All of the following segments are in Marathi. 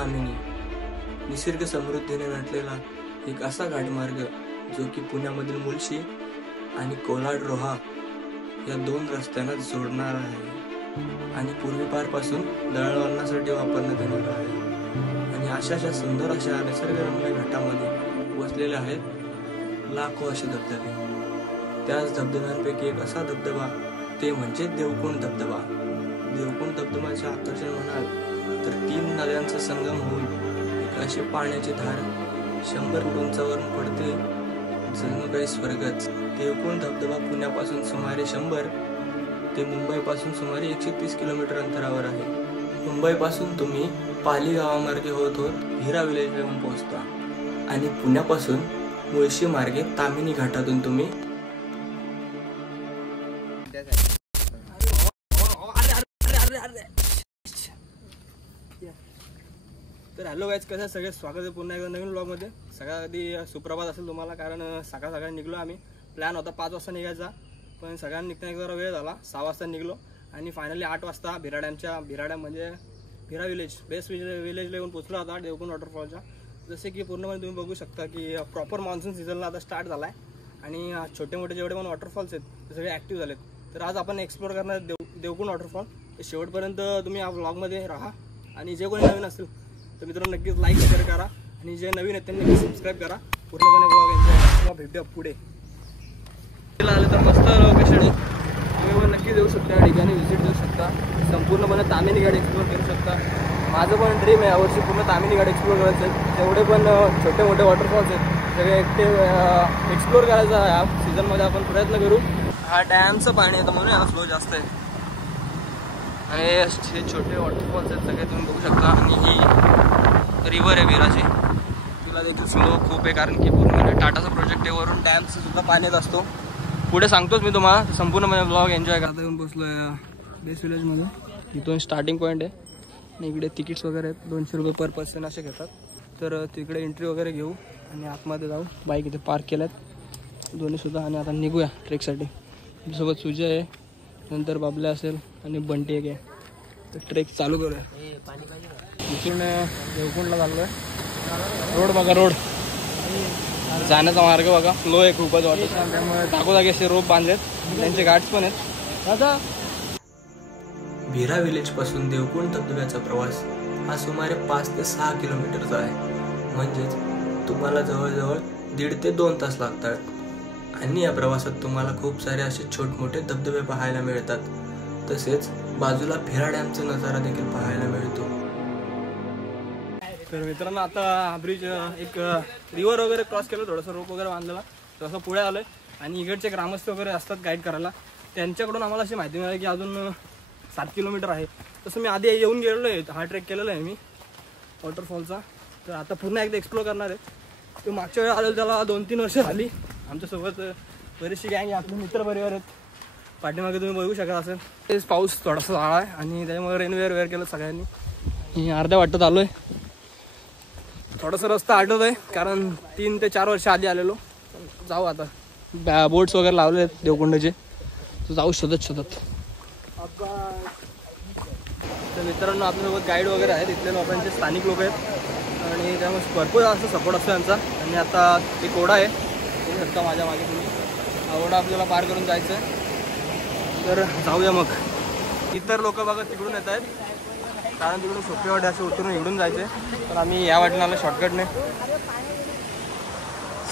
तामिनी निसर्ग समृद्धीने नटलेला एक असा घाटमार्ग जो की पुण्यामधील मुळशी आणि कोलाड रोहा या 2 रस्त्यांना जोडणार आहे आणि पूर्वीपारपासून दळणवळणासाठी वापरण्यात येणार आहे। आणि अशा सुंदर अशा निसर्गरम्य घाटामध्ये वसलेले आहेत लाखो असे धबधबे। त्याच धबधब्यांपैकी एक असा धबधबा ते म्हणजे देवकुंड धबधबा। देवकुंड धबधब्याचे आकर्षण म्हणाल तर 3 नद्यांचा संगम होऊन एक अशी पाण्याची धार 100 फूट उंचावरून पडते, जणू काही स्वर्गच। देवकुंड धबधबा पुण्यापासून सुमारे 100 ते मुंबईपासून सुमारे 130 किलोमीटर अंतरावर आहे। मुंबईपासून तुम्ही पाली गावामार्गे होत हिरा विलेज येऊन पोहोचता आणि पुण्यापासून मुळशी मार्गे तामिनी घाटातून तुम्ही तर हॅलो गाइस, कसं सगळे स्वागत आहे पुन्हा एकदा नवीन व्लॉगमध्ये। सगळ्यात आधी सुप्रभात असेल तुम्हाला, कारण सकाळ निघलो आम्ही। प्लॅन होता 5 वाजता निघायचा, पण सगळ्यांना निघताना जरा वेळ झाला। 6 वाजता निघलो आणि फायनली 8 वाजता भिरा म्हणजे भिरा विलेज बेस्ट विलेजला येऊन पोहोचलो आता देवकुंड वॉटरफॉलच्या। जसे की पूर्णपणे तुम्ही बघू शकता की प्रॉपर मान्सून सीझनला आता स्टार्ट झाला आहे आणि छोटे मोठे जेवढे पण वॉटरफॉल्स आहेत ते सगळे ॲक्टिव्ह झालेत। तर आज आपण एक्सप्लोर करणार देवकुंड वॉटरफॉल। शेवटपर्यंत तुम्ही या व्लॉगमध्ये राहा आणि जे कोणी नवीन असेल तर मित्रांनो नक्कीच लाईक शेअर करा आणि जे नवीन आहेत त्यांनी नक्कीच सबस्क्राईब करा। पूर्णपणे व्लॉग एन्जॉय करा। भेटूया पुढे। आलं तर मस्त लोकेशन आहे, तुम्ही पण नक्की जाऊ शकता, या ठिकाणी व्हिजिट देऊ शकता। संपूर्णपणे तामिनी घाट एक्सप्लोर करू शकता। माझं पण ड्रीम आहे यावर्षी पूर्ण तामिनी घाट एक्सप्लोर करायचं आहे। जेवढे पण छोटे मोठे वॉटरफॉल्स आहेत सगळे एक्सप्लोर करायचा या सीझनमध्ये आपण प्रयत्न करू। हा डॅमचं पाणी आहे म्हणून याला फ्लो जास्त आहे आणि हे छोटे वॉटरफॉल्स आहेत सगळे तुम्ही बघू शकता। आणि ही रिव्हर आहे विराची, तुला देखील फ्लो खूप आहे कारण की पूर्ण टाटाचा प्रोजेक्ट आहे, वरून डॅमचं सुद्धा पाणी येत असतो। पुढे सांगतोच मी तुम्हाला, संपूर्णपणे ब्लॉग एन्जॉय करता येऊन पोचलो आहे बेस्ट विलेजमध्ये। इथून स्टार्टिंग पॉईंट आहे आणि इकडे तिकीट्स वगैरे आहेत, 200 रुपये पर पर्सन असे घेतात। तर तिकडे एंट्री वगैरे घेऊ आणि आतमध्ये जाऊ। बाईक इथे पार्क केल्यात दोन्हीसुद्धा आणि आता निघूया ट्रेकसाठी। सोबत सुजय आहे, नंतर बाबल्या असेल आणि बंटी एक आहे। तर ट्रेक चालू करूया। इथून देवकुंडला चाललो आहे। रोड बघा, रोड जाण्याचा मार्ग बघा, फ्लो आहे खूपच वाटत, त्यामुळे जागोजागी असे रोप बांधलेत, त्यांचे घाट्स पण आहेत। आता भिरा विलेज पासून देवकुंड धबधब्याचा प्रवास हा सुमारे 5 ते 6 किलोमीटरचा आहे, म्हणजेच तुम्हाला जवळजवळ 1.5 ते 2 तास लागतात। आणि या प्रवासात तुम्हाला खूप सारे असे छोटमोठे धबधबे पाहायला मिळतात, तसेच बाजूला भिरा डॅमचा नजारा देखील पाहायला मिळतो। तर मित्रांनो आता ब्रिज एक रिव्हर वगैरे क्रॉस केलं, थोडंसं रोप वगैरे बांधलेला, थोडंसं पुढे आलोय आणि इकडचे ग्रामस्थ वगैरे असतात गाईड करायला, त्यांच्याकडून आम्हाला अशी माहिती मिळाली की अजून 7 किलोमीटर आहे। तसं मी आधी येऊन गेलेलो आहे, हा ट्रेक केलेला आहे मी वॉटरफॉलचा। तर आता पुन्हा एकदा एक्सप्लोर करणार आहे। तो मागच्या वेळी आलेलं त्याला 2-3 वर्ष झाली। आमच्यासोबत बरीचशी गँग आपले मित्र परिवार आहेत, पाठीमागे तुम्ही बघू शकत असेल। तेच पाऊस थोडासा झाला आहे आणि त्याच्यामुळे रेनवेअर वेअर केलं सगळ्यांनी। अर्ध्या वाटत आलोय, थोडासा रस्ता आठवत आहे कारण 3 ते 4 वर्ष आधी आलेलो। जाऊ आता, बोट्स वगैरे लावले आहेत देवकुंडाचे, तर जाऊ शोधत। तर मित्रांनो आपल्यासोबत गाईड वगैरे आहेत, इथले लोकांचे स्थानिक लोक आहेत आणि त्यामुळे भरपूर असं सपोर्ट असतो त्यांचा। आणि आता एक ओढा आहे, बघू शकता माझ्या मागे तुम्ही, हा ओढा आपल्याला पार करून जायचं आहे। तर जाऊया मग। इतर लोक बघा तिकडून येत आहेत कारण तिकडून सोपी वाटे असे उतरून इकडून जायचे, तर आम्ही या वाटेनं आलो शॉर्टकटने।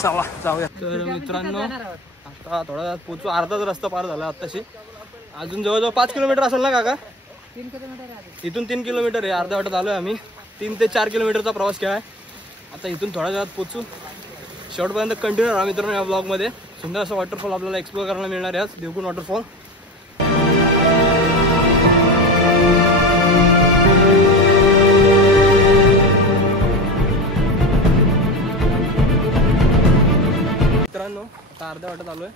चला जाऊया। तर मित्रांनो आता थोडा पोचू, अर्धाच रस्ता पार झाला आत्ताशी, अजून जवळजवळ 5 किलोमीटर असेल ना काका? 3 किलोमीटर इथून 3 किलोमीटर आहे, अर्ध्या वाटत आलोय आम्ही। 3 ते 4 किलोमीटरचा प्रवास केला आहे। आता इथून थोड्या वेळात पोचू, शेवटपर्यंत कंटिन्यू राहा मित्रांनो या ब्लॉगमध्ये। सुंदर असं वॉटरफॉल आपल्याला एक्सप्लोर करायला मिळणार आहे आज, देवकुंड वॉटरफॉल। मित्रांनो आता अर्ध्या वाटत आलोय,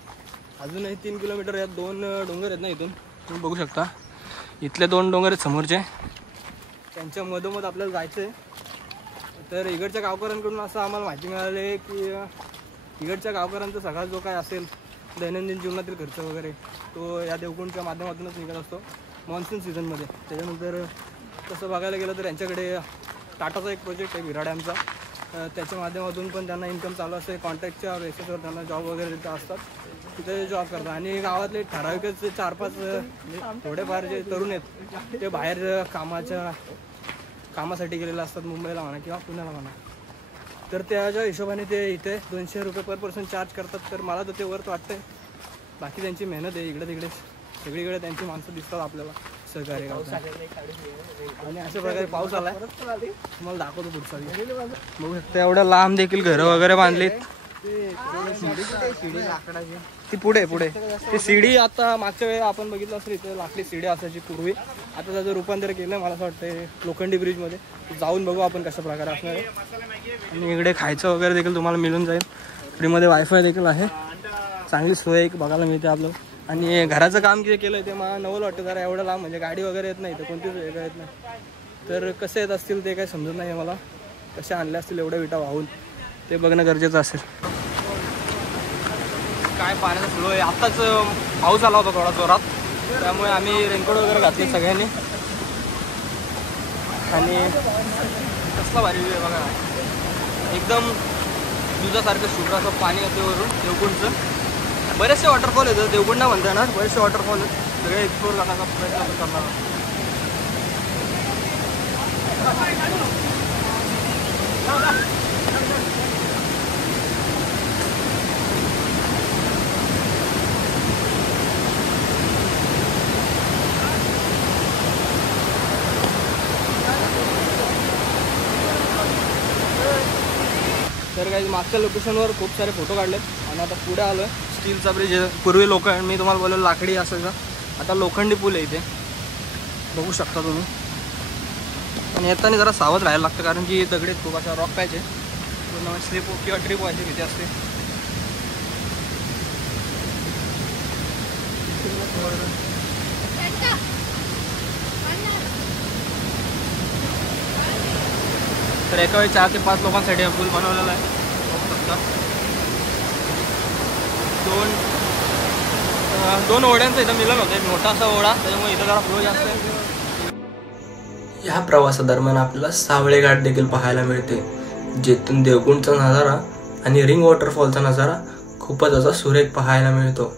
अजूनही 3 किलोमीटर आहेत। 2 डोंगर आहेत ना इथून, तुम्ही बघू शकता। इथले 2 डोंगर आहेत समोरचे, त्यांच्या मधोमध आपल्याला जायचं आहे। तर इकडच्या गावकऱ्यांकडून असं आम्हाला माहिती मिळाली आहे की इकडच्या गावकऱ्यांचा सगळा जो काय असेल दैनंदिन जीवनातील खर्च वगैरे तो या देवकुंडच्या माध्यमातूनच निघत असतो मान्सून सीझनमध्ये। त्याच्यानंतर तसं बघायला गेलं तर यांच्याकडे टाटाचा एक प्रोजेक्ट आहे विरा डॅमचा, त्याच्या माध्यमातून पण त्यांना इन्कम चालू असते. कॉन्ट्रॅक्टच्या बेसिसवर त्यांना जॉब वगैरे तिथे असतात, तिथे जॉब करतात. आणि गावातले ठराविकच 4-5 थोडेफार जे तरुण आहेत ते बाहेर कामासाठी गेलेले असतात, मुंबईला म्हणा किंवा पुण्याला म्हणा. तर त्याच्या हिशोबाने ते इथे 200 रुपये पर पर्सन चार्ज करतात. तर मला तर ते वर्थ वाटतं. बाकी त्यांची मेहनत आहे, इकडे तिकडे सगळीकडे त्यांची माणसं दिसतात आपल्याला सहकार्य करतात. आणि अशा प्रकारे पाऊस आलाय, तुम्हाला दाखवतो पुढचा. बघू शकता एवढ्या लांब देखील घरं वगैरे बांधलीत. ती पुढे ती सीडी आता मागच्या वेळी आपण बघितलं असेल, इथे लाकडी सीडी असायची पूर्वी. आता त्याचं रूपांतर केलं मला असं वाटतं लोखंडी ब्रिजमध्ये. जाऊन बघू आपण कशा प्रकारे असणार आहे. आणि इकडे खायचं वगैरे देखील तुम्हाला मिळून जाईल. फ्रीमध्ये वायफाय देखील आहे, चांगली सोय एक बघायला मिळते आपल्याला. आणि घराचं काम जे केलं ते मला नवल वाटतं जरा, एवढं लांब म्हणजे गाडी वगैरे येत नाही, तर कोणतीच वेगळं येत नाही. तर कसे येत असतील ते काही समजत नाही मला, कसे आणले असतील एवढ्या विटा वाहून, ते बघणं गरजेचं असेल. काय पाण्याचा फ्लो आहे. आत्ताच पाऊस आला होता थोडा जोरात, त्यामुळे आम्ही रेनकोट वगैरे घातले सगळ्यांनी. आणि कसला भारी व्ह्यू आहे बघा, एकदम दुधासारखं शुभ्र असं पाणी येतं वरून देवकुंडचं. बरेचसे वॉटरफॉल येतात, देवकुंडा म्हणता येणार, बरेचसे वॉटरफॉल आहेत. सगळे एक्सप्लोर करण्याचा प्रयत्न करणार. तर काही मागच्या लोकेशनवर खूप सारे फोटो काढलेत. आणि आता पुढे आलो आहे, स्टीलचा ब्रिज. पूर्वी मी तुम्हाला बोललो लाकडी असायचा, आता लोखंडी पूल आहे इथे, बघू शकता तुम्ही. आणि येताना जरा सावध राहायला लागतं, कारण की दगडीत खूप अशा रॉक पॅच आहे, पूर्ण स्लिप किंवा ट्रिप व्हायची भीती असते. तर एका वेळी 4 ते 5 लोकांसाठी हा पूल बनवलेला आहे, बघू शकता. दोन ओढ्यांचं इथं मिलन होतं, एक मोठा असा ओढा, त्याच्यामुळे इथं जरा फ्लो जास्त आहे. या प्रवासादरम्यान आपल्याला सावळे घाट देखील पाहायला मिळते, जेथून देवकुंडचा नजारा आणि रिंग वॉटरफॉलचा नजारा खूपच असा सुरेख पाहायला मिळतो.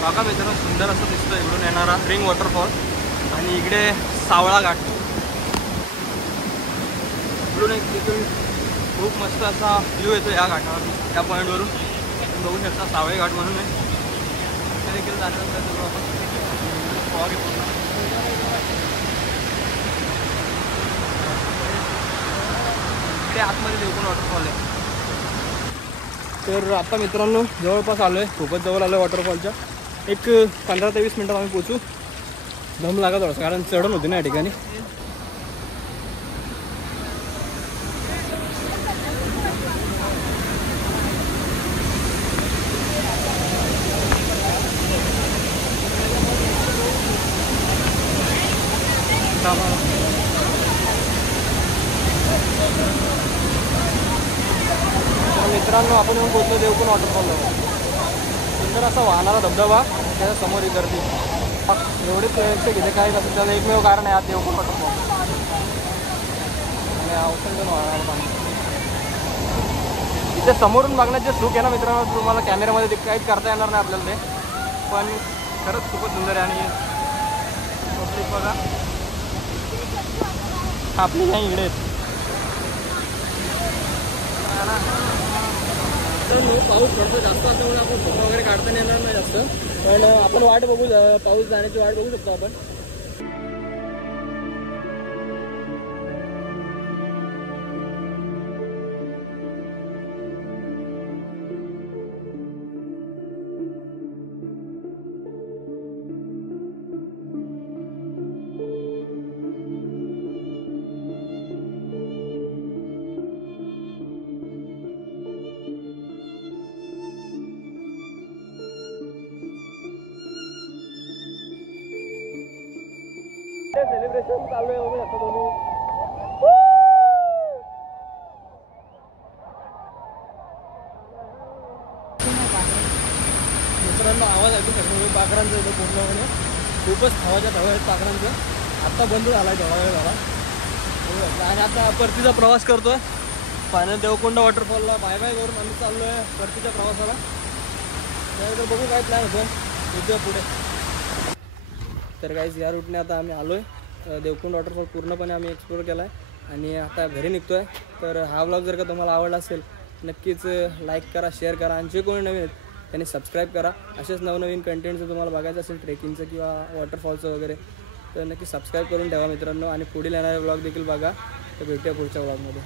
बघा मित्रांनो, सुंदर असं दिसतं इकडून येणारा रिंग वॉटरफॉल. आणि इकडे सावळा घाट, इकडून एक देखील खूप मस्त असा व्ह्यू येतो या घाटावर, त्या पॉईंटवरून. तुम्ही बघू शकता सावळे घाट म्हणून आहे, तिथे देखील जाण्याचा प्रयत्न करू आपण. फॉग आहे पूर्ण. इकडे आतमध्ये देवकुंड वॉटरफॉल आहे. तर आता मित्रांनो जवळपास आलो आहे, खूपच जवळ आलो आहे वॉटरफॉलच्या. एक 15 ते 20 मिनटात आम्ही पोचू. दम लागत थोडंसं, कारण चढण होती ना या ठिकाणी. मित्रांनो आपण येऊन पोचलो देवकुंड वॉटरफॉलला. सुंदर असा वाहणारा धबधबा, त्याच्या समोर ही गर्दी. एवढे प्रेक्षक इथे काही नसेल, त्याचं एकमेव कारण आहे आज देवकुंड वॉटरफॉल. आणि औषध वाहणारं पाणी इथे समोरून बघण्याचे सुख आहे ना मित्रांनो, तुम्हाला कॅमेऱ्यामध्ये काहीच करता येणार नाही आपल्याला ते, पण खरंच खूपच सुंदर आहे. आणि बघा आपली ह्या इकडे आहेत. पाऊस थोडासा जास्त असल्यामुळे आपण फोटो वगैरे काढता येणार नाही जास्त, पण आपण वाट बघू, पाऊस जाण्याची वाट बघू शकतो आपण. सेलिब्रेशन चालू आहे बघू शकता तुम्ही. मित्रांनो आवाज ऐकू शकतो तुम्ही पाखरांचं इथं पूर्णपणे खूपच हवाच्या हवा आहेत पाखरांचं. आत्ता बंद झाला आहे थोडा वेळ झाला बघू शकता. आणि आता परतीचा प्रवास करतोय फायनल देवकुंड वॉटरफॉलला बाय बाय करून आम्ही चाललो आहे परतीच्या प्रवासाला. त्यानंतर बघू काय प्लॅन होतो उद्या पुढे. तर काहीच या रूटने आता आम्ही आलो आहे. देवकुंड वॉटरफॉल पूर्णपणे आम्ही एक्सप्लोर केला आहे आणि आता घरी निघतो आहे. तर हा व्लॉग जर का तुम्हाला आवडला असेल नक्कीच लाईक करा, शेअर करा आणि जे कोणी नवीन आहेत त्यांनी सबस्क्राईब करा. असेच नवनवीन कंटेंट जर तुम्हाला बघायचं असेल ट्रेकिंगचं किंवा वॉटरफॉलचं वगैरे तर नक्की सबस्क्राईब करून ठेवा मित्रांनो. आणि पुढील येणारे व्लॉग देखील बघा. तर भेटूया पुढच्या व्लॉगमध्ये.